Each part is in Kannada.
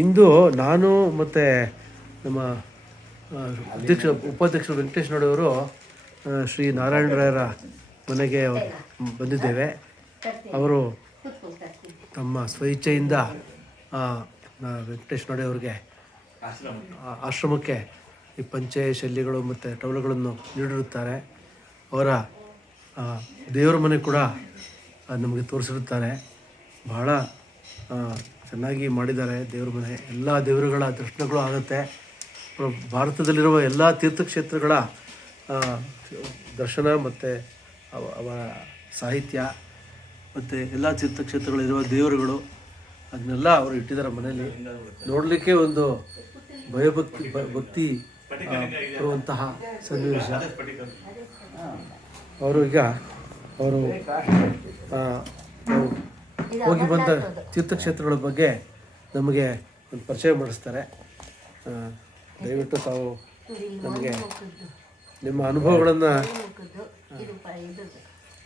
ಇಂದು ನಾನು ಮತ್ತು ನಮ್ಮ ಉಪಾಧ್ಯಕ್ಷರು ವೆಂಕಟೇಶ್ ನಾಡವರು ಶ್ರೀ ನಾರಾಯಣ ರಾಯರ ಮನೆಗೆ ಬಂದಿದ್ದೇವೆ. ಅವರು ತಮ್ಮ ಸ್ವಇಚ್ಛೆಯಿಂದ ವೆಂಕಟೇಶ್ ನಾಡೆಯವ್ರಿಗೆ ಆಶ್ರಮಕ್ಕೆ ಈ ಪಂಚೆ ಶಲ್ಯಗಳು ಮತ್ತು ಟವಲುಗಳನ್ನು ನೀಡಿರುತ್ತಾರೆ. ಅವರ ದೇವರ ಮನೆ ಕೂಡ ನಮಗೆ ತೋರಿಸಿರುತ್ತಾರೆ. ಬಹಳ ಚೆನ್ನಾಗಿ ಮಾಡಿದ್ದಾರೆ ದೇವ್ರ ಮನೆ. ಎಲ್ಲ ದೇವರುಗಳ ದರ್ಶನಗಳು ಆಗುತ್ತೆ. ಭಾರತದಲ್ಲಿರುವ ಎಲ್ಲ ತೀರ್ಥಕ್ಷೇತ್ರಗಳ ದರ್ಶನ ಮತ್ತು ಅವರ ಸಾಹಿತ್ಯ ಮತ್ತು ಎಲ್ಲ ತೀರ್ಥಕ್ಷೇತ್ರಗಳಿರುವ ದೇವರುಗಳು ಅದನ್ನೆಲ್ಲ ಅವರು ಇಟ್ಟಿದ್ದಾರೆ ಮನೆಯಲ್ಲಿ. ನೋಡಲಿಕ್ಕೆ ಒಂದು ಭಕ್ತಿ ಬರುವಂತಹ ಸನ್ನಿವೇಶ. ಅವರು ಹೋಗಿ ಬಂದ ತೀರ್ಥಕ್ಷೇತ್ರಗಳ ಬಗ್ಗೆ ನಮಗೆ ಒಂದು ಪರಿಚಯ ಮಾಡಿಸ್ತಾರೆ. ದಯವಿಟ್ಟು ತಾವು ನಮಗೆ ನಿಮ್ಮ ಅನುಭವಗಳನ್ನು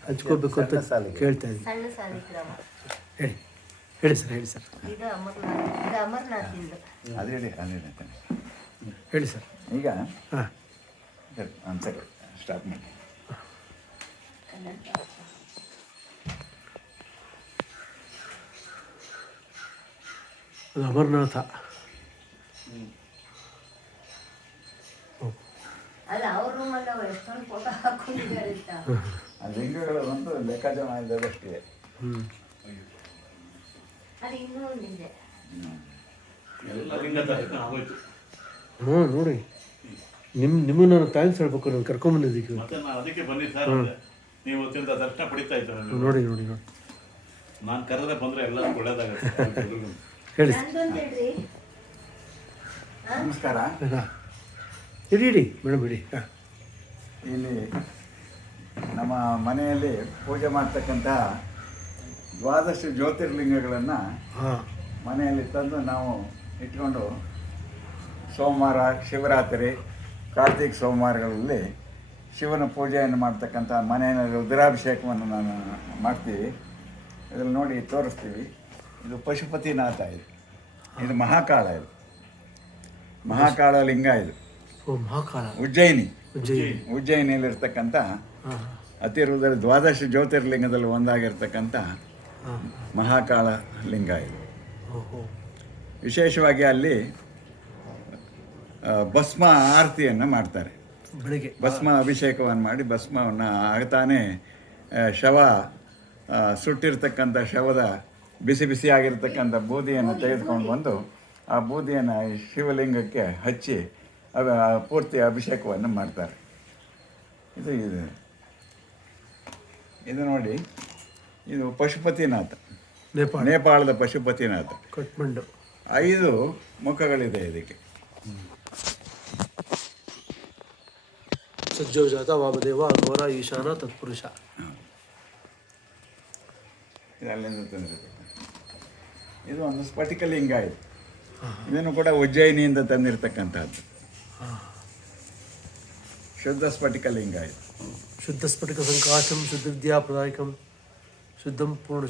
ಹಂಚ್ಕೋಬೇಕು ಅಂತ ಕೇಳ್ತಾ ಇದ್ದೀನಿ. ಹೇಳಿ ಸರ್. ಹೇಳಿ ಸರ್. ಈಗ ಸರಿ ಸ್ಟಾರ್ಟ್ ಮಾಡಿ. ಅದು ಅಮರನಾಥ. ಲಿಂಗಗಳು ಒಂದು ಲೆಕ್ಕಾಚಾರ ಮಾಡಿದಷ್ಟೇ. ನೋಡಿ ನಿಮ್ಮನ್ನು ನಾನು ಥ್ಯಾಂಕ್ಸ್ ಹೇಳ್ಬೇಕು. ನಾನು ಕರ್ಕೊಂಬಂದಿದ್ದಕ್ಕೆ ನೋಡಿ ನಾನು ಕರೆದ್ರೆ ಬಂದರೆ ಎಲ್ಲ ಒಳ್ಳೇದಾಗುತ್ತೆ. ಹೇಳಿ. ನಮಸ್ಕಾರ. ಇಡಿ ಮೇಡಮ್ ಇಡಿ. ಇಲ್ಲಿ ನಮ್ಮ ಮನೆಯಲ್ಲಿ ಪೂಜೆ ಮಾಡ್ತಕ್ಕಂಥ 12 ಜ್ಯೋತಿರ್ಲಿಂಗಗಳನ್ನು ಮನೆಯಲ್ಲಿ ತಂದು ನಾವು ಇಟ್ಕೊಂಡು ಸೋಮವಾರ, ಶಿವರಾತ್ರಿ, ಕಾರ್ತಿಕ ಸೋಮವಾರಗಳಲ್ಲಿ ಶಿವನ ಪೂಜೆಯನ್ನು ಮಾಡ್ತಕ್ಕಂಥ ಮನೆಯಲ್ಲಿ ರುದ್ರಾಭಿಷೇಕವನ್ನು ನಾನು ಮಾಡ್ತೀವಿ. ಇದರಲ್ಲಿ ನೋಡಿ ತೋರಿಸ್ತೀವಿ. ಇದು ಪಶುಪತಿನಾಥ. ಇದು ಮಹಾಕಾಳ. ಇದು ಮಹಾಕಾಳ ಲಿಂಗ. ಇದು ಉಜ್ಜಯಿನಿಯಲ್ಲಿರ್ತಕ್ಕಂಥ ಅತಿ ರುದ್ರ 12 ಜ್ಯೋತಿರ್ಲಿಂಗದಲ್ಲಿ ಒಂದಾಗಿರ್ತಕ್ಕಂಥ ಮಹಾಕಾಳ ಲಿಂಗ. ಇದು ವಿಶೇಷವಾಗಿ ಅಲ್ಲಿ ಭಸ್ಮ ಆರತಿಯನ್ನು ಮಾಡ್ತಾರೆ. ಭಸ್ಮ ಅಭಿಷೇಕವನ್ನು ಮಾಡಿ ಭಸ್ಮವನ್ನು ಆಗ್ತಾನೆ ಶವ ಸುಟ್ಟಿರ್ತಕ್ಕಂಥ ಶವದ ಬಿಸಿ ಆಗಿರ್ತಕ್ಕಂಥ ಬೂದಿಯನ್ನು ತೆಗೆದುಕೊಂಡು ಬಂದು ಆ ಬೂದಿಯನ್ನು ಶಿವಲಿಂಗಕ್ಕೆ ಹಚ್ಚಿ ಪೂರ್ತಿ ಅಭಿಷೇಕವನ್ನು ಮಾಡ್ತಾರೆ. ಇದು ನೋಡಿ, ಇದು ಪಶುಪತಿನಾಥ, ನೇಪಾಳದ ಪಶುಪತಿನಾಥ. 5 ಮುಖಗಳಿದೆ ಇದಕ್ಕೆ. ಸಜ್ಜೋಜಾತ ವಾಮದೇವ ಅಘೋರ ಈಶಾನ ತತ್ಪುರುಷ. ಇದಲ್ಲಿಂದ ತಂದಿರ್ತಕ್ಕಂಥ ಇದು ಒಂದು ಸ್ಫಟಿಕಲಿಂಗ. ಇದನ್ನು ಕೂಡ ಉಜ್ಜಯಿನಿಯಿಂದ ತಂದಿರತಕ್ಕಂಥದ್ದು ಶುದ್ಧ ಸ್ಫಟಿಕಲಿಂಗ. ಇದು ಶುದ್ಧ ಸ್ಫಟಿಕ ಸಂಕಾಶಂ ಶುದ್ಧ ವಿದ್ಯಾಪ್ರದಾಯಕಂ ಶುದ್ಧಂ ಪೂರ್ಣ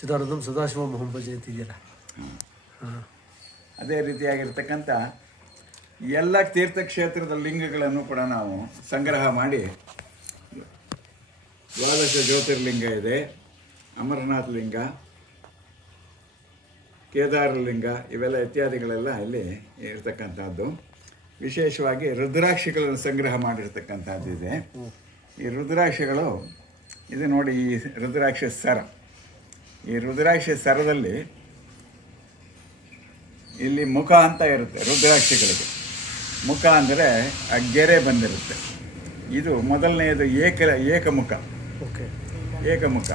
ಚಿದಾನಂದಂ ಸದಾಶಿವ ಮೊಹಂ ಭಜೆ ಅಂತಿದೆಯಲ್ಲ. ಅದೇ ರೀತಿಯಾಗಿರ್ತಕ್ಕಂಥ ಎಲ್ಲ ತೀರ್ಥಕ್ಷೇತ್ರದ ಲಿಂಗಗಳನ್ನು ಕೂಡ ನಾವು ಸಂಗ್ರಹ ಮಾಡಿ 12 ಜ್ಯೋತಿರ್ಲಿಂಗ ಇದೆ. ಅಮರನಾಥ ಲಿಂಗ, ಕೇದಾರ ಲಿಂಗ, ಇವೆಲ್ಲ ಇತ್ಯಾದಿಗಳೆಲ್ಲ ಇಲ್ಲಿ ಇರ್ತಕ್ಕಂಥದ್ದು. ವಿಶೇಷವಾಗಿ ರುದ್ರಾಕ್ಷಿಗಳನ್ನು ಸಂಗ್ರಹ ಮಾಡಿರ್ತಕ್ಕಂಥದ್ದು ಇದೆ. ಈ ರುದ್ರಾಕ್ಷಿಗಳು ಇದು ನೋಡಿ, ಈ ರುದ್ರಾಕ್ಷಿ ಸರ. ಈ ರುದ್ರಾಕ್ಷಿ ಸರದಲ್ಲಿ ಇಲ್ಲಿ ಮುಖ ಅಂತ ಇರುತ್ತೆ. ರುದ್ರಾಕ್ಷಿಗಳಿಗೆ ಮುಖ ಅಂದರೆ ಆ ಗೆರೆ ಬಂದಿರುತ್ತೆ. ಇದು ಮೊದಲನೆಯದು ಏಕಮುಖ. ಏಕಮುಖ.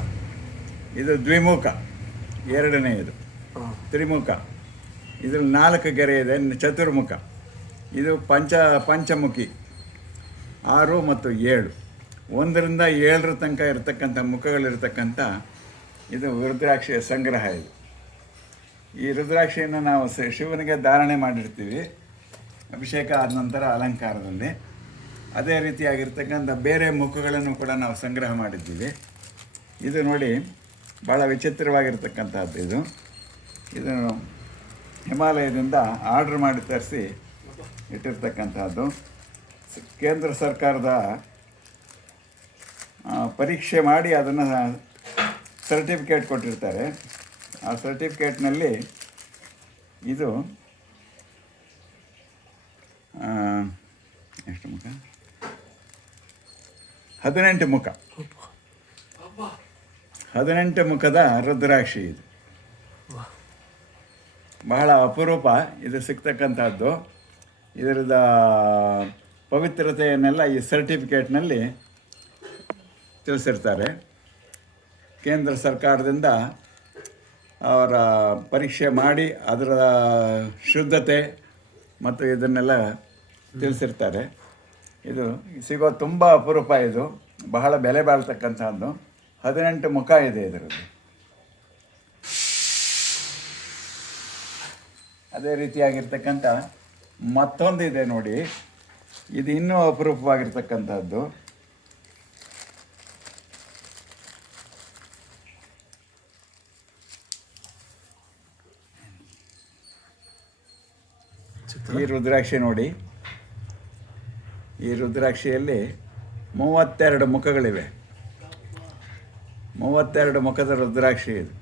ಇದು ದ್ವಿಮುಖ. ಎರಡನೆಯದು ತ್ರಿಮುಖ. ಇದರಲ್ಲಿ 4 ಗೆರೆ ಇದೆ. ಚತುರ್ಮುಖ. ಇದು ಪಂಚಮುಖಿ. 6 ಮತ್ತು 7, 1ರಿಂದ 7 ತನಕ ಇರತಕ್ಕಂಥ ಮುಖಗಳಿರ್ತಕ್ಕಂಥ ಇದು ರುದ್ರಾಕ್ಷಿಯ ಸಂಗ್ರಹ. ಇದು ಈ ರುದ್ರಾಕ್ಷಿಯನ್ನು ನಾವು ಶಿವನಿಗೆ ಧಾರಣೆ ಮಾಡಿರ್ತೀವಿ ಅಭಿಷೇಕ ಆದ ನಂತರ ಅಲಂಕಾರದಲ್ಲಿ. ಅದೇ ರೀತಿಯಾಗಿರ್ತಕ್ಕಂಥ ಬೇರೆ ಮುಖಗಳನ್ನು ಕೂಡ ನಾವು ಸಂಗ್ರಹ ಮಾಡಿದ್ದೀವಿ. ಇದು ನೋಡಿ, ಭಾಳ ವಿಚಿತ್ರವಾಗಿರ್ತಕ್ಕಂಥದ್ದು. ಇದು ಹಿಮಾಲಯದಿಂದ ಆರ್ಡ್ರ್ ಮಾಡಿ ತರಿಸಿ ಇಟ್ಟಿರ್ತಕ್ಕಂಥದ್ದು. ಕೇಂದ್ರ ಸರ್ಕಾರದ ಪರೀಕ್ಷೆ ಮಾಡಿ ಅದನ್ನು ಸರ್ಟಿಫಿಕೇಟ್ ಕೊಟ್ಟಿರ್ತಾರೆ. ಆ ಸರ್ಟಿಫಿಕೇಟ್ನಲ್ಲಿ ಇದು ಎಷ್ಟು ಮುಖ? 18 ಮುಖ, 18 ಮುಖದ ರುದ್ರಾಕ್ಷಿ. ಇದು ಬಹಳ ಅಪರೂಪ ಇದು ಸಿಗ್ತಕ್ಕಂಥದ್ದು. ಇದರದ ಪವಿತ್ರತೆಯನ್ನೆಲ್ಲ ಈ ಸರ್ಟಿಫಿಕೇಟ್ನಲ್ಲಿ ತಿಳಿಸಿರ್ತಾರೆ. ಕೇಂದ್ರ ಸರ್ಕಾರದಿಂದ ಅವರ ಪರೀಕ್ಷೆ ಮಾಡಿ ಅದರ ಶುದ್ಧತೆ ಮತ್ತು ಇದನ್ನೆಲ್ಲ ತಿಳಿಸಿರ್ತಾರೆ. ಇದು ಸಿಗೋ ತುಂಬ ಅಪರೂಪ. ಇದು ಬಹಳ ಬೆಲೆ ಬಾಳ್ತಕ್ಕಂಥದ್ದು. 18 ಮುಖ ಇದೆ ಇದರಲ್ಲಿ. ಅದೇ ರೀತಿಯಾಗಿರ್ತಕ್ಕಂಥ ಮತ್ತೊಂದು ಇದೆ ನೋಡಿ. ಇದು ಇನ್ನೂ ಅಪರೂಪವಾಗಿರ್ತಕ್ಕಂಥದ್ದು. ಈ ರುದ್ರಾಕ್ಷಿ ನೋಡಿ. ಈ ರುದ್ರಾಕ್ಷಿಯಲ್ಲಿ 32 ಮುಖಗಳಿವೆ. 32 ಮುಖದ ರುದ್ರಾಕ್ಷಿ ಇದು.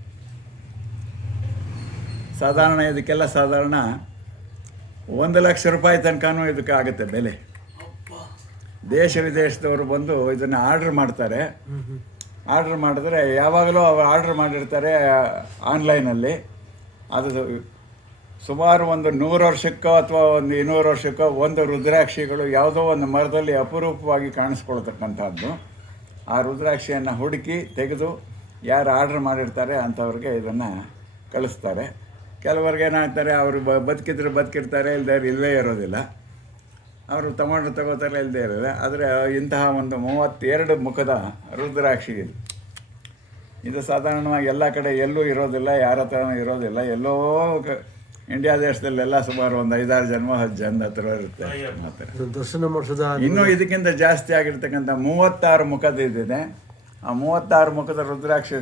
ಸಾಧಾರಣ ಇದಕ್ಕೆಲ್ಲ ಸಾಧಾರಣ 1 ಲಕ್ಷ ರೂಪಾಯಿ ತನಕನೂ ಇದಕ್ಕೆ ಆಗುತ್ತೆ ಬೆಲೆ. ದೇಶ ವಿದೇಶದವರು ಬಂದು ಇದನ್ನು ಆರ್ಡ್ರ್ ಮಾಡ್ತಾರೆ. ಆರ್ಡ್ರ್ ಮಾಡಿದ್ರೆ ಯಾವಾಗಲೂ ಅವರು ಆರ್ಡ್ರ್ ಮಾಡಿರ್ತಾರೆ ಆನ್ಲೈನಲ್ಲಿ. ಅದು ಸುಮಾರು ಒಂದು 100 ವರ್ಷಕ್ಕೋ ಅಥವಾ ಒಂದು 200 ವರ್ಷಕ್ಕೋ ಒಂದು ರುದ್ರಾಕ್ಷಿಗಳು ಯಾವುದೋ ಒಂದು ಮರದಲ್ಲಿ ಅಪರೂಪವಾಗಿ ಕಾಣಿಸ್ಕೊಳ್ತಕ್ಕಂಥದ್ದು. ಆ ರುದ್ರಾಕ್ಷಿಯನ್ನು ಹುಡುಕಿ ತೆಗೆದು ಯಾರು ಆರ್ಡ್ರ್ ಮಾಡಿರ್ತಾರೆ ಅಂಥವ್ರಿಗೆ ಇದನ್ನು ಕಳಿಸ್ತಾರೆ. ಕೆಲವ್ರಿಗೆ ಏನಾಗ್ತಾರೆ, ಅವರು ಬದುಕಿದ್ರೆ ಬದುಕಿರ್ತಾರೆ, ಇಲ್ಲವೇ ಇರೋದಿಲ್ಲ. ಅವರು ತಗೋತಾರೆ, ಇಲ್ಲದೆ ಇರೋದಿಲ್ಲ. ಆದರೆ ಇಂತಹ ಒಂದು 32 ಮುಖದ ರುದ್ರಾಕ್ಷಿ ಇದು. ಇದು ಸಾಧಾರಣವಾಗಿ ಎಲ್ಲ ಕಡೆ ಎಲ್ಲೂ ಇರೋದಿಲ್ಲ, ಯಾರ ಹತ್ರನೂ ಇರೋದಿಲ್ಲ. ಎಲ್ಲೋ ಇಂಡಿಯಾ ದೇಶದಲ್ಲೆಲ್ಲ ಸುಮಾರು ಒಂದು 5-6 ಜನ 10 ಜನ ಹತ್ರ ಇರುತ್ತೆ. ದರ್ಶನ ಮಾಡಿಸೋದ ಇನ್ನೂ ಇದಕ್ಕಿಂತ ಜಾಸ್ತಿ ಆಗಿರ್ತಕ್ಕಂಥ 36 ಮುಖದ ಇದಿದೆ. ಆ 36 ಮುಖದ ರುದ್ರಾಕ್ಷಿ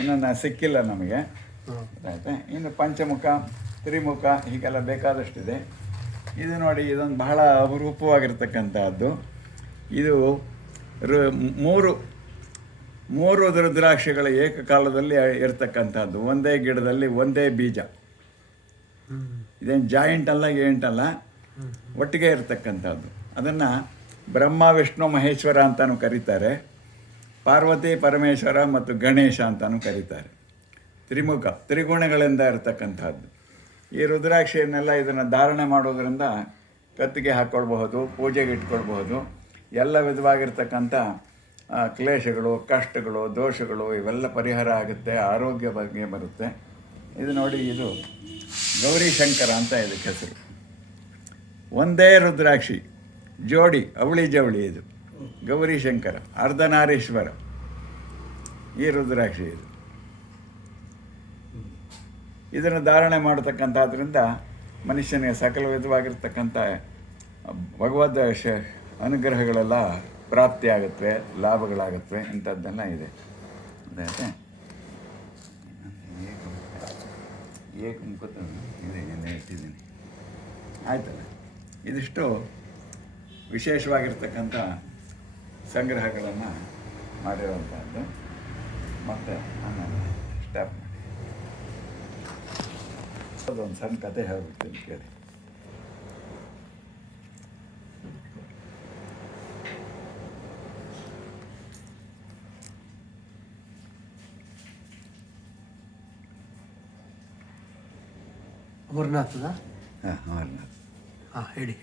ಇನ್ನೂ ಸಿಕ್ಕಿಲ್ಲ ನಮಗೆ. ಆಯಿತಾ? ಇನ್ನು ಪಂಚಮುಖ, ತ್ರಿಮುಖ ಹೀಗೆಲ್ಲ ಬೇಕಾದಷ್ಟಿದೆ. ಇದು ನೋಡಿ, ಇದೊಂದು ಬಹಳ ಅಪರೂಪವಾಗಿರ್ತಕ್ಕಂಥದ್ದು. ಇದು ಮೂರು ರುದ್ರಾಕ್ಷಿಗಳ ಏಕಕಾಲದಲ್ಲಿ ಇರ್ತಕ್ಕಂಥದ್ದು. ಒಂದೇ ಗಿಡದಲ್ಲಿ ಒಂದೇ ಬೀಜ. ಇದೇನು ಜಾಯಿಂಟ್ ಅಲ್ಲ, ಏಂಟಲ್ಲ, ಒಟ್ಟಿಗೆ ಇರ್ತಕ್ಕಂಥದ್ದು. ಅದನ್ನು ಬ್ರಹ್ಮ, ವಿಷ್ಣು, ಮಹೇಶ್ವರ ಅಂತಲೂ ಕರೀತಾರೆ. ಪಾರ್ವತಿ, ಪರಮೇಶ್ವರ ಮತ್ತು ಗಣೇಶ ಅಂತಲೂ ಕರೀತಾರೆ. ತ್ರಿಮುಖ, ತ್ರಿಗುಣಗಳಿಂದ ಇರತಕ್ಕಂಥದ್ದು. ಈ ರುದ್ರಾಕ್ಷಿಯನ್ನೆಲ್ಲ ಇದನ್ನು ಧಾರಣೆ ಮಾಡೋದರಿಂದ ಕತ್ತಿಗೆ ಹಾಕ್ಕೊಳ್ಬಹುದು, ಪೂಜೆಗೆ ಇಟ್ಕೊಳ್ಬಹುದು. ಎಲ್ಲ ವಿಧವಾಗಿರ್ತಕ್ಕಂಥ ಕ್ಲೇಶಗಳು, ಕಷ್ಟಗಳು, ದೋಷಗಳು ಇವೆಲ್ಲ ಪರಿಹಾರ ಆಗುತ್ತೆ. ಆರೋಗ್ಯ ಬಗ್ಗೆ ಬರುತ್ತೆ. ಇದು ನೋಡಿ, ಇದು ಗೌರಿ ಶಂಕರ ಅಂತ ಇದಕ್ಕೆ ಹೆಸರು. ಒಂದೇ ರುದ್ರಾಕ್ಷಿ, ಜೋಡಿ, ಅವಳಿ ಜವಳಿ. ಇದು ಗೌರಿ ಶಂಕರ, ಅರ್ಧನಾರೀಶ್ವರ ಈ ರುದ್ರಾಕ್ಷಿ. ಇದು ಇದನ್ನು ಧಾರಣೆ ಮಾಡತಕ್ಕಂಥದ್ರಿಂದ ಮನುಷ್ಯನಿಗೆ ಸಕಲ ವಿಧವಾಗಿರ್ತಕ್ಕಂಥ ಭಗವದ್ ಅನುಗ್ರಹಗಳೆಲ್ಲ ಪ್ರಾಪ್ತಿಯಾಗುತ್ತವೆ, ಲಾಭಗಳಾಗುತ್ತವೆ. ಇಂಥದ್ದೆಲ್ಲ ಇದೆ. ಅದಾಯ್ತಾ? ಏಕಮುಖದ ಇದೆ ಇಟ್ಟಿದ್ದೀನಿ. ಆಯ್ತಲ್ಲ? ಇದಿಷ್ಟು ವಿಶೇಷವಾಗಿರ್ತಕ್ಕಂಥ ಸಂಗ್ರಹಗಳನ್ನು ಮಾಡಿರುವಂಥದ್ದು. ಮತ್ತು ನಾನು ಸ್ಟಾಪ್ ಮಾಡಿ ಅದೊಂದು ಸಣ್ಣ ಕತೆ ಹೇಳ್ಬಿಡ್ತೀನಿ ಕೇಳಿ. ಅಮರನಾಥದ? ಹಾಂ, ಅಮರನಾಥ್. ಹಾಂ, ಹೇಳಿ.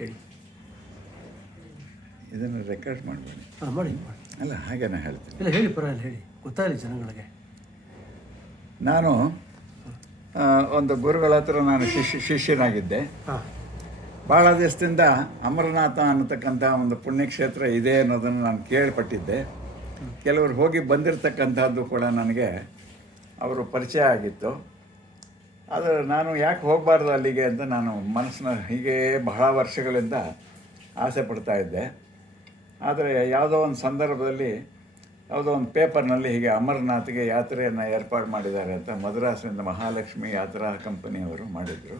ಇದನ್ನು ರೆಕಾರ್ಡ್ ಮಾಡಬೇಡಿ. ಹಾಂ, ಮಾಡಿ. ಅಲ್ಲ, ಹಾಗೆ ನಾನು ಹೇಳ್ತೀನಿ. ಇಲ್ಲ, ಹೇಳಿ, ಪರವಾಗಿಲ್ಲ, ಹೇಳಿ, ಗೊತ್ತಾಗಲಿ ಜನಗಳಿಗೆ. ನಾನು ಒಂದು ಗುರುಗಳ ಹತ್ರ ನಾನು ಶಿಷ್ಯನಾಗಿದ್ದೆ. ಹಾಂ. ಭಾಳ ದಿವಸದಿಂದ ಅಮರನಾಥ ಅನ್ನತಕ್ಕಂಥ ಒಂದು ಪುಣ್ಯಕ್ಷೇತ್ರ ಇದೆ ಅನ್ನೋದನ್ನು ನಾನು ಕೇಳ್ಪಟ್ಟಿದ್ದೆ. ಕೆಲವರು ಹೋಗಿ ಬಂದಿರತಕ್ಕಂಥದ್ದು ಕೂಡ ನನಗೆ ಅವರು ಪರಿಚಯ ಆಗಿತ್ತು. ಆದರೆ ನಾನು ಯಾಕೆ ಹೋಗಬಾರ್ದು ಅಲ್ಲಿಗೆ ಅಂತ ನಾನು ಮನಸ್ಸಿನ ಹೀಗೆ ಬಹಳ ವರ್ಷಗಳಿಂದ ಆಸೆ ಪಡ್ತಾ ಇದ್ದೆ. ಆದರೆ ಯಾವುದೋ ಒಂದು ಸಂದರ್ಭದಲ್ಲಿ ಯಾವುದೋ ಒಂದು ಪೇಪರ್ನಲ್ಲಿ ಹೀಗೆ ಅಮರನಾಥ್ಗೆ ಯಾತ್ರೆಯನ್ನು ಏರ್ಪಾಡು ಮಾಡಿದ್ದಾರೆ ಅಂತ ಮದ್ರಾಸಿನಿಂದ ಮಹಾಲಕ್ಷ್ಮಿ ಯಾತ್ರಾ ಕಂಪನಿಯವರು ಮಾಡಿದರು.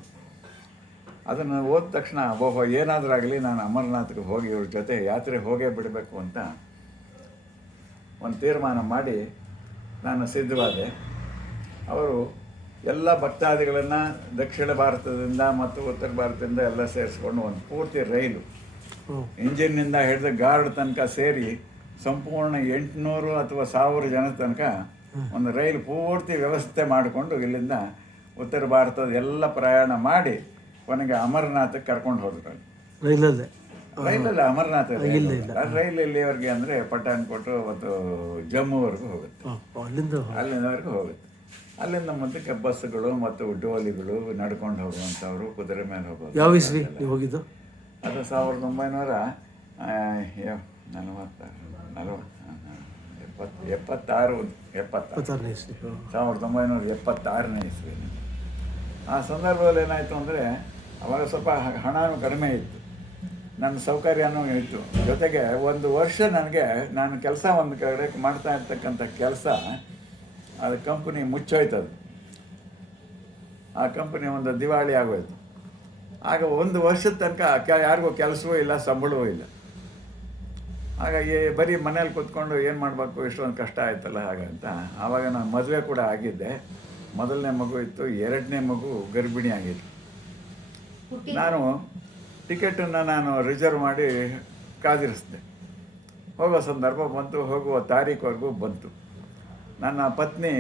ಅದನ್ನು ಓದಿದ ತಕ್ಷಣ ಓಹೋ ಏನಾದರೂ ಆಗಲಿ ನಾನು ಅಮರನಾಥ್ಗೆ ಹೋಗಿ ಇವ್ರ ಜೊತೆ ಯಾತ್ರೆ ಹೋಗೇ ಬಿಡಬೇಕು ಅಂತ ಒಂದು ತೀರ್ಮಾನ ಮಾಡಿ ನಾನು ಸಿದ್ಧವಾದೆ. ಅವರು ಎಲ್ಲ ಭಕ್ತಾದಿಗಳನ್ನು ದಕ್ಷಿಣ ಭಾರತದಿಂದ ಮತ್ತು ಉತ್ತರ ಭಾರತದಿಂದ ಎಲ್ಲ ಸೇರಿಸ್ಕೊಂಡು ಒಂದು ಪೂರ್ತಿ ರೈಲು ಇಂಜಿನ್ನಿಂದ ಹಿಡಿದು ಗಾರ್ಡ್ ತನಕ ಸೇರಿ ಸಂಪೂರ್ಣ 800 ಅಥವಾ 1000 ಜನ ತನಕ ಒಂದು ರೈಲು ಪೂರ್ತಿ ವ್ಯವಸ್ಥೆ ಮಾಡಿಕೊಂಡು ಇಲ್ಲಿಂದ ಉತ್ತರ ಭಾರತದ ಎಲ್ಲ ಪ್ರಯಾಣ ಮಾಡಿ ಕೊನೆಗೆ ಅಮರನಾಥಕ್ಕೆ ಕರ್ಕೊಂಡು ಹೋದ್ರು. ರೈಲಲ್ಲ ಅಮರನಾಥ ರೈಲ್ ಎಲ್ಲಿವರೆಗೆ ಅಂದರೆ ಪಠಾಣ್ಕೋಟ್ ಮತ್ತು ಜಮ್ಮುವರೆಗೂ ಹೋಗುತ್ತೆ, ಅಲ್ಲಿಂದವರೆಗೂ ಹೋಗುತ್ತೆ. ಅಲ್ಲಿಂದ ಮುಂದಕ್ಕೆ ಬಸ್ಸುಗಳು ಮತ್ತು ಡೋಲಿಗಳು ನಡ್ಕೊಂಡು ಹೋಗುವಂಥವ್ರು, ಕುದುರೆ ಮೇಲೆ ಹೋಗೋದು. ಯಾವ ಇಸ್ವಿ ಹೋಗಿದ್ದು? ಅದು 1976 1976ನೇ ಇಸ್ವಿ. ಆ ಸಂದರ್ಭದಲ್ಲಿ ಏನಾಯಿತು ಅಂದರೆ ಅವಾಗ ಸ್ವಲ್ಪ ಹಣನೂ ಕಡಿಮೆ ಇತ್ತು, ನನ್ನ ಸೌಕರ್ಯನೂ ಇತ್ತು. ಜೊತೆಗೆ ಒಂದು ವರ್ಷ ನಾನು ಕೆಲಸ ಒಂದು ಕಡೆ ಮಾಡ್ತಾ ಇರ್ತಕ್ಕಂಥ ಕೆಲಸ ಅದು ಕಂಪ್ನಿ ಮುಚ್ಚೋಯ್ತದು. ಆ ಕಂಪ್ನಿ ಒಂದು ದಿವಾಳಿ ಆಗೋಯ್ತು. ಆಗ ಒಂದು ವರ್ಷದ ತನಕ ಯಾರಿಗೂ ಕೆಲಸವೂ ಇಲ್ಲ, ಸಂಬಳವೂ ಇಲ್ಲ. ಹಾಗಾಗಿ ಬರೀ ಮನೇಲಿ ಕೂತ್ಕೊಂಡು ಏನು ಮಾಡಬೇಕು, ಇಷ್ಟೊಂದು ಕಷ್ಟ ಆಯ್ತಲ್ಲ ಹಾಗಂತ. ಆವಾಗ ನಾನು ಮದುವೆ ಕೂಡ ಆಗಿದ್ದೆ. ಮೊದಲನೇ ಮಗು ಇತ್ತು, ಎರಡನೇ ಮಗು ಗರ್ಭಿಣಿ ಆಗಿತ್ತು. ನಾನು ಟಿಕೆಟನ್ನು ನಾನು ರಿಸರ್ವ್ ಮಾಡಿ ಕಾದಿರಿಸಿದೆ. ಹೋಗೋ ಸಂದರ್ಭ ಬಂತು, ಹೋಗುವ ತಾರೀಕುವರೆಗೂ ಬಂತು. ನನ್ನ ಪತ್ನಿ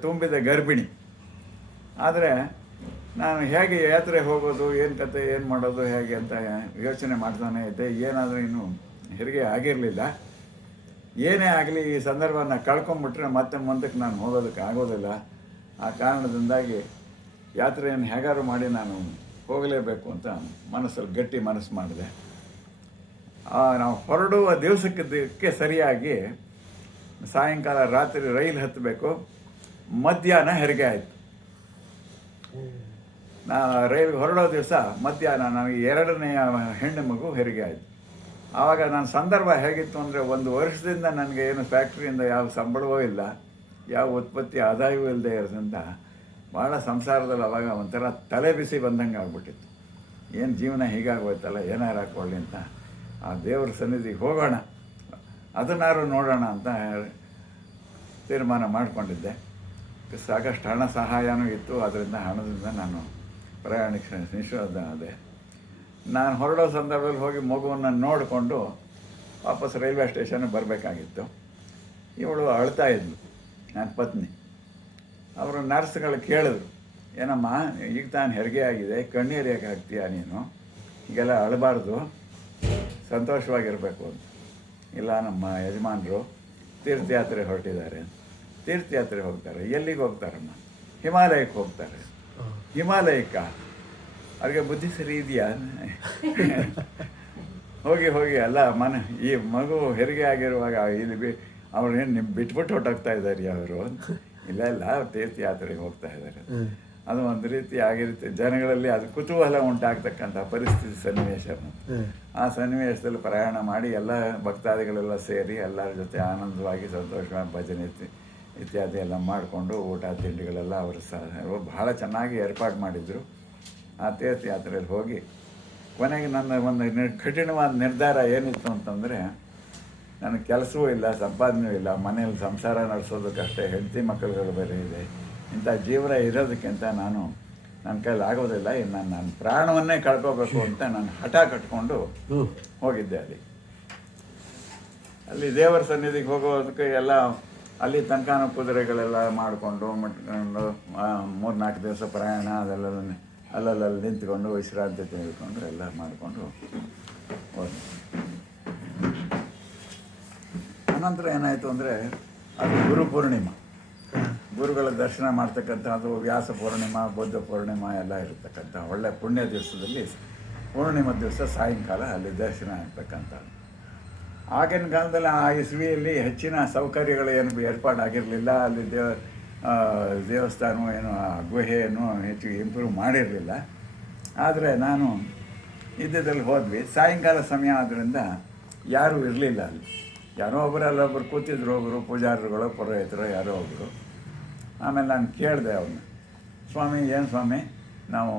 ತುಂಬಿದ ಗರ್ಭಿಣಿ. ಆದರೆ ನಾನು ಹೇಗೆ ಯಾತ್ರೆ ಹೋಗೋದು, ಏನು ಕತೆ, ಏನು ಮಾಡೋದು, ಹೇಗೆ ಅಂತ ಯೋಚನೆ ಮಾಡ್ತಾನೆ ಇದ್ದೆ. ಏನಾದರೂ ಇನ್ನೂ ಹೆರಿಗೆ ಆಗಿರಲಿಲ್ಲ. ಏನೇ ಆಗಲಿ ಈ ಸಂದರ್ಭನ ಕಳ್ಕೊಂಬಿಟ್ರೆ ಮತ್ತೆ ಮುಂದಕ್ಕೆ ನಾನು ಹೋಗೋದಕ್ಕೆ ಆಗೋದಿಲ್ಲ. ಆ ಕಾರಣದಿಂದಾಗಿ ಯಾತ್ರೆಯನ್ನು ಹೇಗಾದ್ರು ಮಾಡಿ ನಾನು ಹೋಗಲೇಬೇಕು ಅಂತ ಮನಸ್ಸಲ್ಲಿ ಗಟ್ಟಿ ಮನಸ್ಸು ಮಾಡಿದೆ. ನಾವು ಹೊರಡುವ ದಿವಸಕ್ಕೆ ಸರಿಯಾಗಿ ಸಾಯಂಕಾಲ ರಾತ್ರಿ ರೈಲು ಹತ್ತಬೇಕು, ಮಧ್ಯಾಹ್ನ ಹೆರಿಗೆ ಆಯಿತು. ರೈಲು ಹೊರಡೋ ದಿವಸ ಮಧ್ಯಾಹ್ನ ನನಗೆ 2ನೇ ಹೆಣ್ಣು ಮಗು ಹೆರಿಗೆ ಆಯಿತು. ಆವಾಗ ನನ್ನ ಸಂದರ್ಭ ಹೇಗಿತ್ತು ಅಂದರೆ, ಒಂದು ವರ್ಷದಿಂದ ನನಗೆ ಏನು ಫ್ಯಾಕ್ಟ್ರಿಯಿಂದ ಯಾವ ಸಂಬಳವೂ ಇಲ್ಲ, ಯಾವ ಉತ್ಪತ್ತಿ ಆದಾಯವೂ ಇಲ್ಲದೆ ಇರೋದ್ರಿಂದ ಭಾಳ ಸಂಸಾರದಲ್ಲಿ ಅವಾಗ ಒಂಥರ ತಲೆ ಬಿಸಿ ಬಂದಂಗೆ ಆಗ್ಬಿಟ್ಟಿತ್ತು. ಏನು ಜೀವನ ಹೀಗಾಗೋಯ್ತಲ್ಲ, ಏನಾರು ಹಾಕ್ಕೊಳ್ಳಿ ಅಂತ ಆ ದೇವ್ರ ಸನ್ನಿಧಿಗೆ ಹೋಗೋಣ, ಅದನ್ನಾರು ನೋಡೋಣ ಅಂತ ತೀರ್ಮಾನ ಮಾಡಿಕೊಂಡಿದ್ದೆ. ಸಾಕಷ್ಟು ಹಣ ಸಹಾಯನೂ ಇತ್ತು. ಅದರಿಂದ ಹಣದಿಂದ ನಾನು ಪ್ರಯಾಣಕ್ಕೆ ನಿಶ್ಚಿತ ಆದೆ. ನಾನು ಹೊರಡೋ ಸಂದರ್ಭದಲ್ಲಿ ಹೋಗಿ ಮಗುವನ್ನು ನೋಡಿಕೊಂಡು ವಾಪಸ್ ರೈಲ್ವೆ ಸ್ಟೇಷನ್ಗೆ ಬರಬೇಕಾಗಿತ್ತು. ಇವಳು ಅಳ್ತಾ ಇದ್ಲು, ನನ್ನ ಪತ್ನಿ. ಅವರು ನರ್ಸ್ಗಳು ಕೇಳಿದ್ರು, ಏನಮ್ಮ ಈಗ ತಾನು ಹೆರಿಗೆ ಆಗಿದೆ, ಕಣ್ಣೀರು ಯಾಕೆ ಹಾಕ್ತೀಯ ನೀನು, ಹೀಗೆಲ್ಲ ಅಳಬಾರ್ದು, ಸಂತೋಷವಾಗಿರಬೇಕು ಅಂತ. ಇಲ್ಲ, ನಮ್ಮ ಯಜಮಾನರು ತೀರ್ಥಯಾತ್ರೆ ಹೊರಟಿದ್ದಾರೆ. ತೀರ್ಥಯಾತ್ರೆ ಹೋಗ್ತಾರೆ. ಎಲ್ಲಿಗೆ ಹೋಗ್ತಾರಮ್ಮ? ಹಿಮಾಲಯಕ್ಕೆ ಹೋಗ್ತಾರೆ. ಹಿಮಾಲಯಕ್ಕ? ಅವ್ರಿಗೆ ಬುದ್ಧಿ ಸರಿ ಇದೆಯಾ? ಹೋಗಿ ಅಲ್ಲ ಈ ಮಗು ಹೆರಿಗೆ ಆಗಿರುವಾಗ ಇಲ್ಲಿ ಅವ್ರೇನು ನಿಮ್ಮ ಬಿಟ್ಬಿಟ್ಟು ಹೊಟ್ಟೋಗ್ತಾ ಇದ್ದಾರೆ ಅವರು? ಇಲ್ಲ ತೀರ್ಥಯಾತ್ರೆಗೆ ಹೋಗ್ತಾ ಇದ್ದಾರೆ. ಅದು ಒಂದು ರೀತಿ ಆಗಿರುತ್ತೆ, ಜನಗಳಲ್ಲಿ ಅದು ಕುತೂಹಲ ಉಂಟಾಗ್ತಕ್ಕಂಥ ಪರಿಸ್ಥಿತಿ, ಸನ್ನಿವೇಶ. ಆ ಸನ್ನಿವೇಶದಲ್ಲಿ ಪ್ರಯಾಣ ಮಾಡಿ ಎಲ್ಲ ಭಕ್ತಾದಿಗಳೆಲ್ಲ ಸೇರಿ ಎಲ್ಲರ ಜೊತೆ ಆನಂದವಾಗಿ ಸಂತೋಷವಾಗಿ ಭಜನೆ ಇತ್ಯಾದಿ ಎಲ್ಲ ಮಾಡಿಕೊಂಡು ಊಟ ತಿಂಡಿಗಳೆಲ್ಲ ಅವರು ಬಹಳ ಚೆನ್ನಾಗಿ ಏರ್ಪಾಡು ಮಾಡಿದರು. ಆ ತೀರ್ಥಯಾತ್ರೆಯಲ್ಲಿ ಹೋಗಿ ಕೊನೆಗೆ ನನ್ನ ಒಂದು ಕಠಿಣವಾದ ನಿರ್ಧಾರ ಏನಿತ್ತು ಅಂತಂದರೆ, ನನಗೆ ಕೆಲಸವೂ ಇಲ್ಲ, ಸಂಪಾದನೆಯೂ ಇಲ್ಲ, ಮನೇಲಿ ಸಂಸಾರ ನಡೆಸೋದಕ್ಕಷ್ಟೇ, ಹೆಂಡತಿ ಮಕ್ಕಳುಗಳು ಬೇರೆ ಇದೆ. ಇಂಥ ಜೀವನ ಇರೋದಕ್ಕಿಂತ ನನ್ನ ಕೈಲಿ ಆಗೋದಿಲ್ಲ, ಇನ್ನು ನನ್ನ ಪ್ರಾಣವನ್ನೇ ಕಳ್ಕೋಬೇಕು ಅಂತ ನಾನು ಹಠ ಕಟ್ಕೊಂಡು ಹೋಗಿದ್ದೆ. ಅಲ್ಲಿ ದೇವರ ಸನ್ನಿಧಿಗೆ ಹೋಗೋದಕ್ಕೆ ಎಲ್ಲ ಅಲ್ಲಿ ತನಕ ಕುದುರೆಗಳೆಲ್ಲ ಮಾಡಿಕೊಂಡು 3-4 ದಿವಸ ಪ್ರಯಾಣ, ಅಲ್ಲಲ್ಲಿ ನಿಂತ್ಕೊಂಡು ವಿಶ್ರಾಂತಿ ತೆಗೆದುಕೊಂಡು ಎಲ್ಲ ಮಾಡಿಕೊಂಡು ಹೋದೆ. ಅನಂತರ ಏನಾಯಿತು ಅಂದರೆ, ಅದು ಗುರು ಪೂರ್ಣಿಮಾ, ಗುರುಗಳ ದರ್ಶನ ಮಾಡ್ತಕ್ಕಂಥ, ಅದು ವ್ಯಾಸ ಪೂರ್ಣಿಮಾ, ಬುದ್ಧ ಪೂರ್ಣಿಮಾ ಎಲ್ಲ ಇರತಕ್ಕಂಥ ಒಳ್ಳೆಯ ಪುಣ್ಯ ದಿವಸದಲ್ಲಿ ಪೂರ್ಣಿಮಾ ದಿವಸ ಸಾಯಂಕಾಲ ಅಲ್ಲಿ ದರ್ಶನ ಆಗ್ತಕ್ಕಂಥದ್ದು. ಆಗಿನ ಕಾಲದಲ್ಲಿ ಆ ಇಸ್ವಿಯಲ್ಲಿ ಹೆಚ್ಚಿನ ಸೌಕರ್ಯಗಳು ಏನು ಏರ್ಪಾಡಾಗಿರಲಿಲ್ಲ. ಅಲ್ಲಿ ದೇವಸ್ಥಾನ ಏನು ಗುಹೆಯನ್ನು ಹೆಚ್ಚು ಇಂಪ್ರೂವ್ ಮಾಡಿರಲಿಲ್ಲ. ಆದರೆ ನಾನು ಇದ್ದಿದ್ದಲ್ಲಿ ಹೋದ್ವಿ. ಸಾಯಂಕಾಲ ಸಮಯ ಆದ್ದರಿಂದ ಯಾರೂ ಇರಲಿಲ್ಲ ಅಲ್ಲಿ. ಯಾರೋ ಅಲ್ಲೊಬ್ಬರು ಕೂತಿದ್ರು, ಒಬ್ಬರು ಪೂಜಾರಿಗಳು ಪುರೋಹಿತರು ಯಾರೋ ಒಬ್ಬರು. ಆಮೇಲೆ ನಾನು ಕೇಳಿದೆ ಅವನ್ನ, ಸ್ವಾಮಿ ಏನು ಸ್ವಾಮಿ, ನಾವು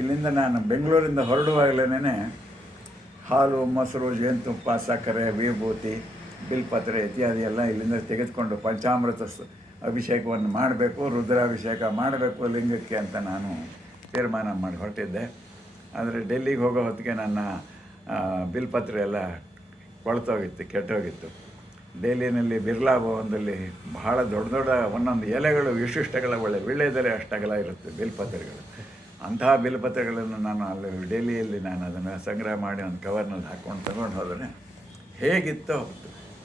ಇಲ್ಲಿಂದ ನಾನು ಬೆಂಗಳೂರಿಂದ ಹೊರಡುವಾಗಲೇ ಹಾಲು, ಮೊಸರು, ಜೇನುತುಪ್ಪ, ಸಕ್ಕರೆ, ವಿಭೂತಿ, ಬಿಲ್ಪತ್ರೆ ಇತ್ಯಾದಿ ಎಲ್ಲ ಇಲ್ಲಿಂದ ತೆಗೆದುಕೊಂಡು ಪಂಚಾಮೃತ ಅಭಿಷೇಕವನ್ನು ಮಾಡಬೇಕು, ರುದ್ರಾಭಿಷೇಕ ಮಾಡಬೇಕು ಲಿಂಗಕ್ಕೆ ಅಂತ ನಾನು ತೀರ್ಮಾನ ಮಾಡಿ ಹೊರಟಿದ್ದೆ. ಆದರೆ ಡೆಲ್ಲಿಗೆ ಹೋಗೋ ಹೊತ್ತಿಗೆ ನನ್ನ ಬಿಲ್ಪತ್ರೆ ಎಲ್ಲ ಕೊಳ್ತೋಗಿತ್ತು, ಕೆಟ್ಟೋಗಿತ್ತು. ಡೆಲ್ಲಿನಲ್ಲಿ ಬಿರ್ಲಾ ಭವನದಲ್ಲಿ ಬಹಳ ದೊಡ್ಡ ದೊಡ್ಡ ಒಂದೊಂದು ಎಲೆಗಳು ವಿಶಿಷ್ಟಗಳ ವೀಳ್ಯದೆಲೆ ಅಷ್ಟಗಲ ಇರುತ್ತೆ ಬಿಲ್ಪತ್ರೆಗಳು. ಅಂತಹ ಬಿಲ್ಪತ್ರೆಗಳನ್ನು ನಾನು ಅಲ್ಲಿ ಡೆಲ್ಲಿಯಲ್ಲಿ ನಾನು ಅದನ್ನು ಸಂಗ್ರಹ ಮಾಡಿ ಒಂದು ಕವರ್ನಲ್ಲಿ ಹಾಕ್ಕೊಂಡು ತಗೊಂಡು ಹೋದರೆ ಹೇಗಿತ್ತೋ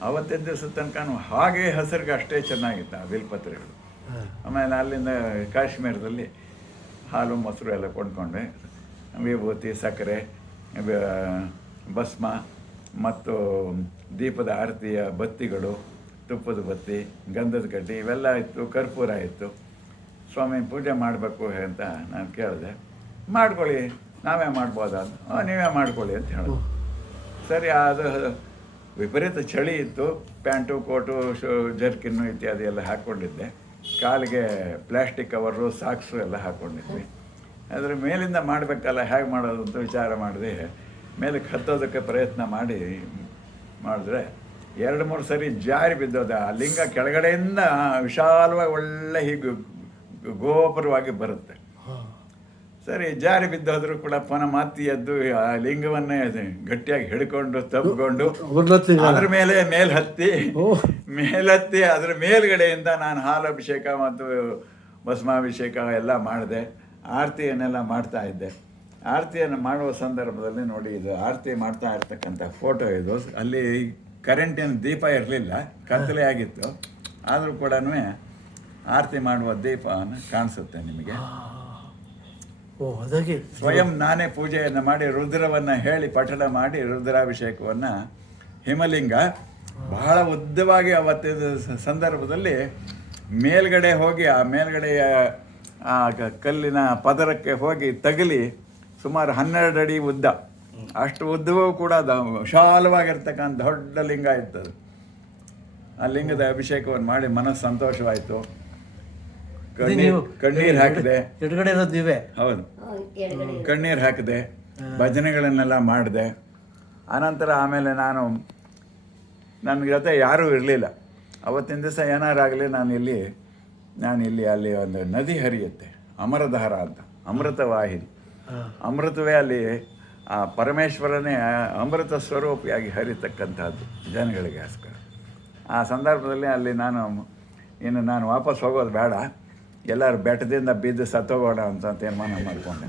ಅವತ್ತಿನ ದಿವಸ ತನಕ ಹಾಗೇ ಹೆಸರಿಗೆ ಅಷ್ಟೇ ಚೆನ್ನಾಗಿತ್ತು ಆ ಬಿಲ್ಪತ್ರೆಗಳು. ಆಮೇಲೆ ಅಲ್ಲಿಂದ ಕಾಶ್ಮೀರದಲ್ಲಿ ಹಾಲು, ಮೊಸರು ಎಲ್ಲ ಕೊಂಡ್ಕೊಂಡೆ. ವಿಭೂತಿ, ಸಕ್ಕರೆ, ಭಸ್ಮ ಮತ್ತು ದೀಪದ ಆರತಿಯ ಬತ್ತಿಗಳು, ತುಪ್ಪದ ಬತ್ತಿ, ಗಂಧದ ಕಡ್ಡಿ ಇವೆಲ್ಲ ಇತ್ತು, ಕರ್ಪೂರ ಇತ್ತು. ಸ್ವಾಮಿ ಪೂಜೆ ಮಾಡಬೇಕು ಅಂತ ನಾನು ಕೇಳಿದೆ. ಮಾಡ್ಕೊಳ್ಳಿ, ನಾವೇ ಮಾಡ್ಬೋದಾ? ನೀವೇ ಮಾಡ್ಕೊಳ್ಳಿ ಅಂತ ಹೇಳಿದೆ. ಸರಿ, ಅದು ವಿಪರೀತ ಚಳಿ ಇತ್ತು. ಪ್ಯಾಂಟು, ಕೋಟು, ಜರ್ಕಿನ್ನು ಇತ್ಯಾದಿ ಎಲ್ಲ ಹಾಕ್ಕೊಂಡಿದ್ದೆ. ಕಾಲಿಗೆ ಪ್ಲ್ಯಾಸ್ಟಿಕ್ ಕವರು, ಸಾಕ್ಸು ಎಲ್ಲ ಹಾಕ್ಕೊಂಡಿದ್ವಿ. ಅದರ ಮೇಲಿಂದ ಮಾಡಬೇಕಲ್ಲ, ಹೇಗೆ ಮಾಡೋದು ಅಂತ ವಿಚಾರ ಮಾಡಿದೆ. ಮೇಲಕ್ಕೆ ಹತ್ತೋದಕ್ಕೆ ಪ್ರಯತ್ನ ಮಾಡಿದ್ರೆ 2-3 ಸರಿ ಜಾರಿ ಬಿದ್ದೋದ. ಆ ಲಿಂಗ ಕೆಳಗಡೆಯಿಂದ ವಿಶಾಲವಾಗಿ ಒಳ್ಳೆ ಹೀಗೆ ಗೋಪುರವಾಗಿ ಬರುತ್ತೆ. ಸರಿ, ಜಾರಿ ಬಿದ್ದೋದ್ರೂ ಕೂಡ ಪುನಃ ಮಾತಿ ಎದ್ದು ಆ ಲಿಂಗವನ್ನೇ ಗಟ್ಟಿಯಾಗಿ ಹಿಡ್ಕೊಂಡು ತಬ್ಕೊಂಡು ಅದ್ರ ಮೇಲತ್ತಿ ಅದ್ರ ಮೇಲ್ಗಡೆಯಿಂದ ನಾನು ಹಾಲಾಭಿಷೇಕ ಮತ್ತು ಭಸ್ಮಾಭಿಷೇಕ ಎಲ್ಲ ಮಾಡಿದೆ. ಆರತಿಯನ್ನೆಲ್ಲ ಮಾಡ್ತಾ ಇದ್ದೆ. ಆರತಿಯನ್ನು ಮಾಡುವ ಸಂದರ್ಭದಲ್ಲಿ ನೋಡಿ, ಇದು ಆರತಿ ಮಾಡ್ತಾ ಇರ್ತಕ್ಕಂಥ ಫೋಟೋ ಇದು. ಅಲ್ಲಿ ಕರೆಂಟಿನ ದೀಪ ಇರಲಿಲ್ಲ, ಕತ್ತಲೆ ಆಗಿತ್ತು. ಆದರೂ ಕೂಡ ಆರತಿ ಮಾಡುವ ದೀಪವನ್ನು ಕಾಣಿಸುತ್ತೆ ನಿಮಗೆ. ಸ್ವಯಂ ನಾನೇ ಪೂಜೆಯನ್ನು ಮಾಡಿ ರುದ್ರವನ್ನು ಹೇಳಿ ಪಠಣ ಮಾಡಿ ರುದ್ರಾಭಿಷೇಕವನ್ನು ಹಿಮಲಿಂಗ ಬಹಳ ಉದ್ದವಾಗಿ ಅವತ್ತಿನ ಸಂದರ್ಭದಲ್ಲಿ ಮೇಲ್ಗಡೆ ಹೋಗಿ ಆ ಮೇಲ್ಗಡೆಯ ಆ ಕಲ್ಲಿನ ಪದರಕ್ಕೆ ಹೋಗಿ ತಗಲಿ ಸುಮಾರು 12 ಅಡಿ ಉದ್ದ. ಅಷ್ಟು ಉದ್ದವೂ ಕೂಡ ವಿಶಾಲವಾಗಿರ್ತಕ್ಕಂಥ ದೊಡ್ಡ ಲಿಂಗ ಇರ್ತದೆ. ಆ ಲಿಂಗದ ಅಭಿಷೇಕವನ್ನು ಮಾಡಿ ಮನಸ್ಸು ಸಂತೋಷವಾಯಿತು. ಕಣ್ಣೀರು ಹಾಕಿದೆ. ಹೌದು, ಕಣ್ಣೀರು ಹಾಕಿದೆ, ಭಜನೆಗಳನ್ನೆಲ್ಲ ಮಾಡಿದೆ. ಆನಂತರ ಆಮೇಲೆ ನನ್ನ ಜೊತೆ ಯಾರೂ ಇರಲಿಲ್ಲ. ಅವತ್ತಿನ ದಿವಸ ಏನಾರಾಗಲಿ ನಾನು ಇಲ್ಲಿ ಅಲ್ಲಿ ಒಂದು ನದಿ ಹರಿಯುತ್ತೆ, ಅಮರಧಾರ ಅಂತ, ಅಮೃತವಾಹಿನಿ. ಅಮೃತವೇ ಅಲ್ಲಿ ಆ ಪರಮೇಶ್ವರನೇ ಅಮೃತ ಸ್ವರೂಪಿಯಾಗಿ ಹರಿತಕ್ಕಂಥದ್ದು ಜನಗಳಿಗೋಸ್ಕರ. ಆ ಸಂದರ್ಭದಲ್ಲಿ ಅಲ್ಲಿ ನಾನು ವಾಪಸ್ ಹೋಗೋದು ಬೇಡ, ಎಲ್ಲರೂ ಬೆಟ್ಟದಿಂದ ಬಿದ್ದು ಸತ್ತೋಗೋಣ ಅಂತ ತೀರ್ಮಾನ ಮಾಡಿಕೊಂಡೆ.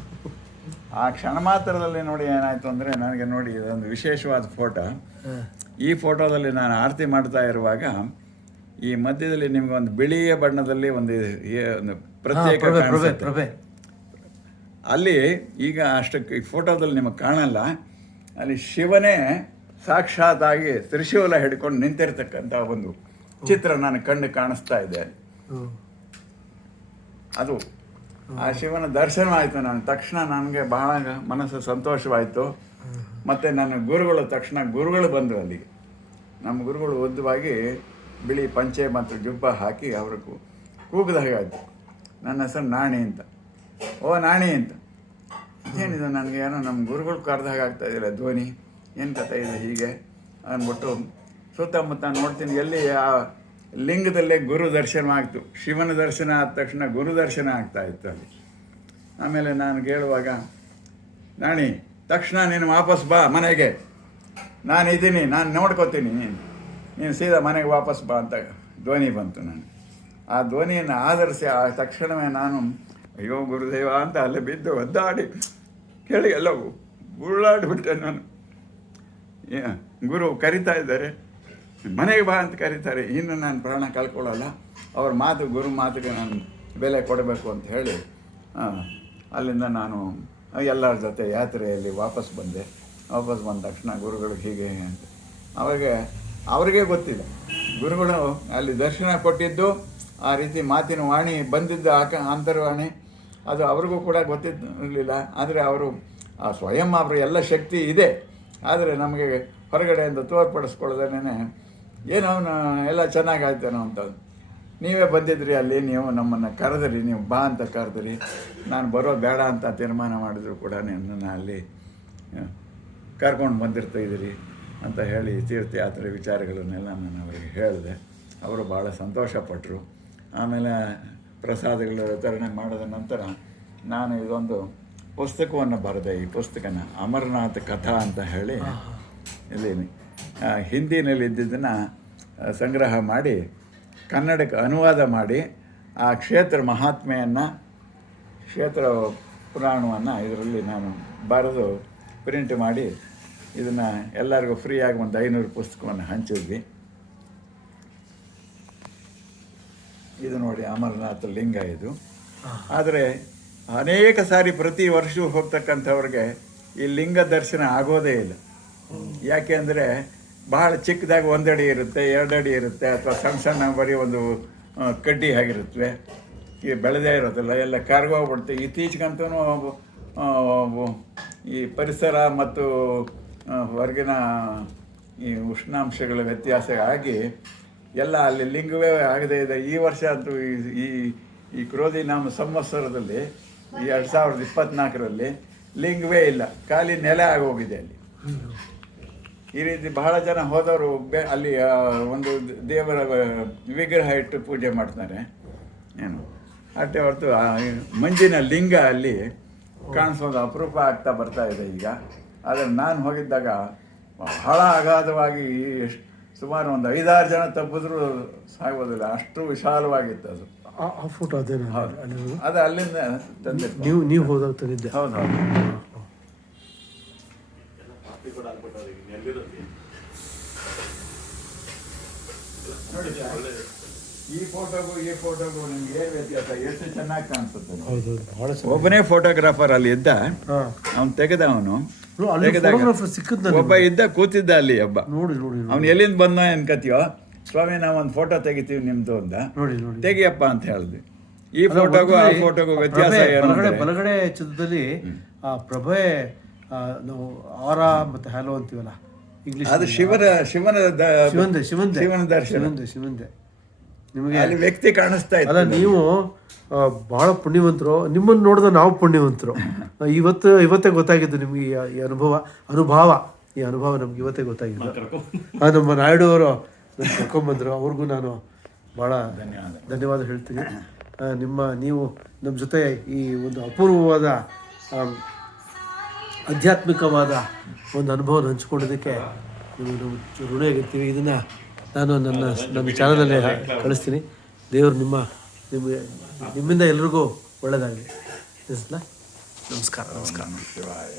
ಆ ಕ್ಷಣ ಮಾತ್ರದಲ್ಲಿ ನೋಡಿ ಏನಾಯಿತು ಅಂದರೆ, ನನಗೆ ನೋಡಿ ಇದೊಂದು ವಿಶೇಷವಾದ ಫೋಟೋ. ಈ ಫೋಟೋದಲ್ಲಿ ನಾನು ಆರತಿ ಮಾಡ್ತಾ ಇರುವಾಗ ಈ ಮಧ್ಯದಲ್ಲಿ ನಿಮ್ಗೆ ಒಂದು ಬಿಳಿಯ ಬಣ್ಣದಲ್ಲಿ ಒಂದು ಪ್ರತ್ಯೇಕ ಕಾಣಿಸುತ್ತೆ. ಅಲ್ಲಿ ಈಗ ಅಷ್ಟಕ್ಕೆ ಈ ಫೋಟೋದಲ್ಲಿ ನಿಮಗೆ ಕಾಣಲ್ಲ. ಅಲ್ಲಿ ಶಿವನೇ ಸಾಕ್ಷಾತ್ತಾಗಿ ತ್ರಿಶೂಲ ಹಿಡ್ಕೊಂಡು ನಿಂತಿರ್ತಕ್ಕಂಥ ಒಂದು ಚಿತ್ರ ನನ್ನ ಕಣ್ಣು ಕಾಣಿಸ್ತಾ ಇದೆ. ಅದು ಆ ಶಿವನ ದರ್ಶನ ಆಯಿತು. ತಕ್ಷಣ ನನಗೆ ಬಹಳ ಮನಸ್ಸು ಸಂತೋಷವಾಯಿತು. ಮತ್ತು ನನ್ನ ಗುರುಗಳು ಬಂದರು ಅಲ್ಲಿಗೆ. ನಮ್ಮ ಗುರುಗಳು ಉದ್ದವಾಗಿ ಬಿಳಿ ಪಂಚೆ ಮತ್ತು ಜುಬ್ಬ ಹಾಕಿ ಅವರು ಕೂಗಿದ ಹಾಗಾಯಿತು. ನನ್ನ ಹೆಸರು ನಾಣಿ ಅಂತ. ಓ ನಾಣಿ ಅಂತ, ಏನಿದೆ ನನಗೆ ಏನೋ ನಮ್ಮ ಗುರುಗಳು ಕರೆದ ಹಾಗಾಗ್ತಾ ಇದ್ದಿಲ್ಲ, ಧ್ವನಿ ಏನು ಕಥೆ ಇದೆ ಹೀಗೆ ಅಂದ್ಬಿಟ್ಟು ಸುತ್ತಮುತ್ತ ನೋಡ್ತೀನಿ. ಎಲ್ಲಿ ಆ ಲಿಂಗದಲ್ಲೇ ಗುರು ದರ್ಶನ ಆಗ್ತು. ಶಿವನ ದರ್ಶನ ಆದ ತಕ್ಷಣ ಗುರು ದರ್ಶನ ಆಗ್ತಾಯಿತ್ತು ಅಲ್ಲಿ. ಆಮೇಲೆ ನಾನು ಕೇಳುವಾಗ, ನಾಣಿ ತಕ್ಷಣ ನೀನು ವಾಪಸ್ ಬಾ ಮನೆಗೆ, ನಾನಿದ್ದೀನಿ, ನಾನು ನೋಡ್ಕೋತೀನಿ, ನೀನು ಸೀದಾ ಮನೆಗೆ ವಾಪಸ್ ಬಾ ಅಂತ ಧ್ವನಿ ಬಂತು. ಆ ಧ್ವನಿಯನ್ನು ಆಧರಿಸಿ ಆ ತಕ್ಷಣವೇ ನಾನು ಅಯ್ಯೋ ಗುರುದೇವ ಅಂತ ಅಲ್ಲೇ ಬಿದ್ದು ಒದ್ದಾಡಿ ಕೇಳಿ ಎಲ್ಲ ಉರುಳಾಡಿಬಿಟ್ಟೆ ನಾನು. ಗುರು ಕರಿತಾ ಇದ್ದಾರೆ, ಮನೆಗೆ ಬಾ ಅಂತ ಕರೀತಾರೆ. ಇನ್ನು ನಾನು ಪ್ರಾಣ ಕಳ್ಕೊಳ್ಳಲ್ಲ, ಅವ್ರ ಗುರು ಮಾತಿಗೆ ನಾನು ಬೆಲೆ ಕೊಡಬೇಕು ಅಂತ ಹೇಳಿ ಅಲ್ಲಿಂದ ನಾನು ಎಲ್ಲರ ಜೊತೆ ಯಾತ್ರೆಯಲ್ಲಿ ವಾಪಸ್ ಬಂದೆ. ವಾಪಸ್ ಬಂದ ತಕ್ಷಣ ಗುರುಗಳು ಹೀಗೆ ಅಂತ ಅವ್ರಿಗೆ ಗೊತ್ತಿಲ್ಲ. ಗುರುಗಳು ಅಲ್ಲಿ ದರ್ಶನ ಕೊಟ್ಟಿದ್ದು, ಆ ರೀತಿ ಮಾತಿನ ವಾಣಿ ಬಂದಿದ್ದು, ಅಂತರ್ವಾಣಿ ಅದು ಅವ್ರಿಗೂ ಕೂಡ ಗೊತ್ತಿರಲಿಲ್ಲ. ಆದರೆ ಅವರು ಸ್ವಯಂ ಅವರು ಎಲ್ಲ ಶಕ್ತಿ ಇದೆ, ಆದರೆ ನಮಗೆ ಹೊರಗಡೆಯಿಂದ ತೋರ್ಪಡಿಸ್ಕೊಳ್ಳೋದೇನೆ ಏನೋ ಎಲ್ಲ ಚೆನ್ನಾಗಾಯ್ತೇನೋ ಅಂತ. ನೀವೇ ಬಂದಿದ್ರಿ ಅಲ್ಲಿ, ನೀವು ನಮ್ಮನ್ನು ಕರೆದ್ರಿ, ನೀವು ಬಾ ಅಂತ ಕರೆದ್ರಿ, ನಾನು ಬರೋ ಬೇಡ ಅಂತ ತೀರ್ಮಾನ ಮಾಡಿದ್ರು ಕೂಡ ನನ್ನನ್ನು ಅಲ್ಲಿ ಕರ್ಕೊಂಡು ಬಂದಿರ್ತಾಯಿದ್ದೀರಿ ಅಂತ ಹೇಳಿ ತೀರ್ಥಯಾತ್ರೆ ವಿಚಾರಗಳನ್ನೆಲ್ಲ ನಾನು ಅವರಿಗೆ ಹೇಳಿದೆ. ಅವರು ಭಾಳ ಸಂತೋಷಪಟ್ಟರು. ಆಮೇಲೆ ಪ್ರಸಾದಗಳ ವಿತರಣೆ ಮಾಡಿದ ನಂತರ ನಾನು ಇದೊಂದು ಪುಸ್ತಕವನ್ನು ಬರೆದೆ. ಈ ಪುಸ್ತಕನ ಅಮರನಾಥ ಕಥಾ ಅಂತ ಹೇಳಿ ಇಲ್ಲಿ ಹಿಂದಿನಲ್ಲಿ ಇದ್ದಿದ್ದನ್ನು ಸಂಗ್ರಹ ಮಾಡಿ ಕನ್ನಡಕ್ಕೆ ಅನುವಾದ ಮಾಡಿ ಆ ಕ್ಷೇತ್ರ ಮಹಾತ್ಮೆಯನ್ನು, ಕ್ಷೇತ್ರ ಪುರಾಣವನ್ನು ಇದರಲ್ಲಿ ನಾನು ಬರೆದು ಪ್ರಿಂಟ್ ಮಾಡಿ ಇದನ್ನು ಎಲ್ಲರಿಗೂ ಫ್ರೀಯಾಗಿ ಒಂದು 500 ಪುಸ್ತಕವನ್ನು ಹಂಚಿದ್ವಿ. ಇದು ನೋಡಿ ಅಮರನಾಥ ಲಿಂಗ ಇದು. ಆದರೆ ಅನೇಕ ಸಾರಿ ಪ್ರತಿ ವರ್ಷವೂ ಹೋಗ್ತಕ್ಕಂಥವ್ರಿಗೆ ಈ ಲಿಂಗ ದರ್ಶನ ಆಗೋದೇ ಇಲ್ಲ. ಯಾಕೆ ಅಂದರೆ ಬಹಳ ಚಿಕ್ಕದಾಗಿ 1 ಅಡಿ ಇರುತ್ತೆ, 2 ಅಡಿ ಇರುತ್ತೆ, ಅಥವಾ ಸಣ್ಣ ಸಣ್ಣ ಬರೀ ಒಂದು ಕಡ್ಡಿ ಆಗಿರುತ್ತವೆ, ಈ ಬೆಳೆದೇ ಇರೋದಿಲ್ಲ, ಎಲ್ಲ ಕರ್ಗೋಗ್ಬಿಡುತ್ತೆ. ಇತ್ತೀಚೆಗಂತೂ ಈ ಪರಿಸರ ಮತ್ತು ಹೊರಗಿನ ಈ ಉಷ್ಣಾಂಶಗಳ ವ್ಯತ್ಯಾಸ ಆಗಿ ಎಲ್ಲ ಅಲ್ಲಿ ಲಿಂಗವೇ ಆಗದೇ ಇದೆ. ಈ ವರ್ಷ ಅಂತೂ ಈ ಕ್ರೋಧಿ ನಾಮ ಸಂವತ್ಸರದಲ್ಲಿ ಈ 2024ರಲ್ಲಿ ಲಿಂಗವೇ ಇಲ್ಲ, ಖಾಲಿ ನೆಲ ಆಗೋಗಿದೆ ಅಲ್ಲಿ. ಈ ರೀತಿ ಬಹಳ ಜನ ಹೋದವರು ಅಲ್ಲಿ ಒಂದು ದೇವರ ವಿಗ್ರಹ ಇಟ್ಟು ಪೂಜೆ ಮಾಡ್ತಾರೆ ಏನು, ಅಷ್ಟೇ ಹೊರತು ಮಂಜಿನ ಲಿಂಗ ಅಲ್ಲಿ ಕಾಣಿಸೋದು ಅಪರೂಪ ಆಗ್ತಾ ಬರ್ತಾ ಇದೆ ಈಗ. ಆದರೆ ನಾನು ಹೋಗಿದ್ದಾಗ ಬಹಳ ಅಗಾಧವಾಗಿ ಸುಮಾರು ಒಂದು 5-6 ಜನ ತಪ್ಪಿದ್ರೂ ಸಾಗೋದಿಲ್ಲ, ಅಷ್ಟು ವಿಶಾಲವಾಗಿತ್ತು ಅದು. ಆ ಫೋಟೋ ಅದೇನು? ಅದು ಅಲ್ಲಿಂದ ತಂದೆ. ನೀವು ಹೋದಾಗ ತಂದಿದ್ದೆ? ಹೌದು. ಈ ಫೋಟೋಗೂ ನಿಮ್ಗೆ ಏನು ವ್ಯತ್ಯಾಸ, ಎಷ್ಟು ಚೆನ್ನಾಗಿ ಕಾಣಿಸುತ್ತೆ. ಒಬ್ಬನೇ ಫೋಟೋಗ್ರಾಫರ್ ಅಲ್ಲಿ ಇದ್ದ, ಅವ್ನು ತೆಗೆದವನು ಒಬ್ಬ ಇದ್ದ ಕೂತಿದ್ದ ಅಲ್ಲಿ ಒಬ್ಬ. ಅವ್ನು ಎಲ್ಲಿಂದ ಬಂದ ಅನ್ಕತೀಯೋ, ಸ್ವಾಮಿ ನಾವು ಒಂದು ಫೋಟೋ ತೆಗಿತೀವಿ ನಿಮ್ದು ಅಂದ. ತೆಗಿಯಪ್ಪ ಅಂತ ಹೇಳಿದ್ವಿ. ಈ ಫೋಟೋಗೂ ಆ ಫೋಟೋಗೂ ವ್ಯತ್ಯಾಸ ಬಲಗಡೆ ಚಿತ್ರದಲ್ಲಿ ಆ ಪ್ರಭೆ ನಾವು ಆರ ಮತ್ತೆ ಹ್ಯಾಲೋ ಅಂತೀವಲ್ಲ ಇಂಗ್ಲಿಷ್, ಅದು ಶಿವನ ದರ್ಶನ. ನಿಮಗೆ ಅಲ್ಲಿ ವ್ಯಕ್ತಿ ಕಾಣಿಸ್ತಾ ಇತ್ತು. ಅಲ್ಲ, ನೀವು ಬಹಳ ಪುಣ್ಯವಂತರು. ನಿಮ್ಮನ್ನು ನೋಡಿದ ನಾವು ಪುಣ್ಯವಂತರು. ಇವತ್ತೇ ಗೊತ್ತಾಗಿದ್ದು ನಿಮಗೆ ಈ ಅನುಭವ ನಮ್ಗೆ ಇವತ್ತೇ ಗೊತ್ತಾಗಿದ್ದು. ನಮ್ಮ ನಾಯ್ಡು ಅವರು ನನ್ನ ಕರ್ಕೊಂಡ್ಬಂದರು, ಅವ್ರಿಗೂ ನಾನು ಭಾಳ ಧನ್ಯವಾದ ಹೇಳ್ತೀನಿ. ನೀವು ನಮ್ಮ ಜೊತೆ ಈ ಒಂದು ಅಪೂರ್ವವಾದ ಆಧ್ಯಾತ್ಮಿಕವಾದ ಒಂದು ಅನುಭವನ ಹಂಚ್ಕೊಂಡಿದ್ದಕ್ಕೆ ನೀವು ಋಣಿಯಾಗಿರ್ತೀವಿ. ಇದನ್ನು ನಾನು ನನ್ನ ಚಾನಲಲ್ಲಿ ಕಳಿಸ್ತೀನಿ. ದೇವರು ನಿಮ್ಮಿಂದ ಎಲ್ರಿಗೂ ಒಳ್ಳೆಯದಾಗಲಿ. ನಮಸ್ಕಾರ. ಶಿವಾಯ.